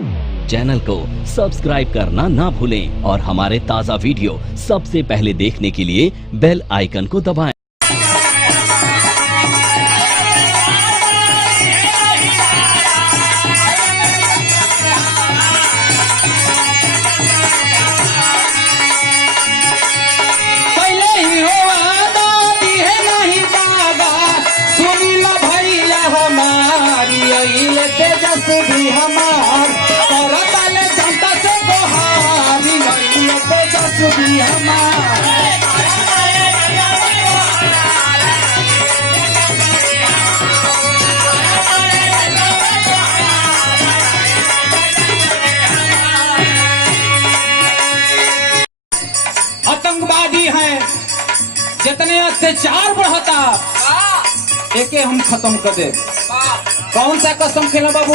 चैनल को सब्सक्राइब करना ना भूलें और हमारे ताज़ा वीडियो सबसे पहले देखने के लिए बेल आइकन को दबाएं। भी हमार करताले जनता से गोहारी नहीं तेजस भी हमार आतंकवादी हैं जितने अत्याचार बढ़ता एके हम खत्म कर दे। कौन सा कसम खेला बाबू?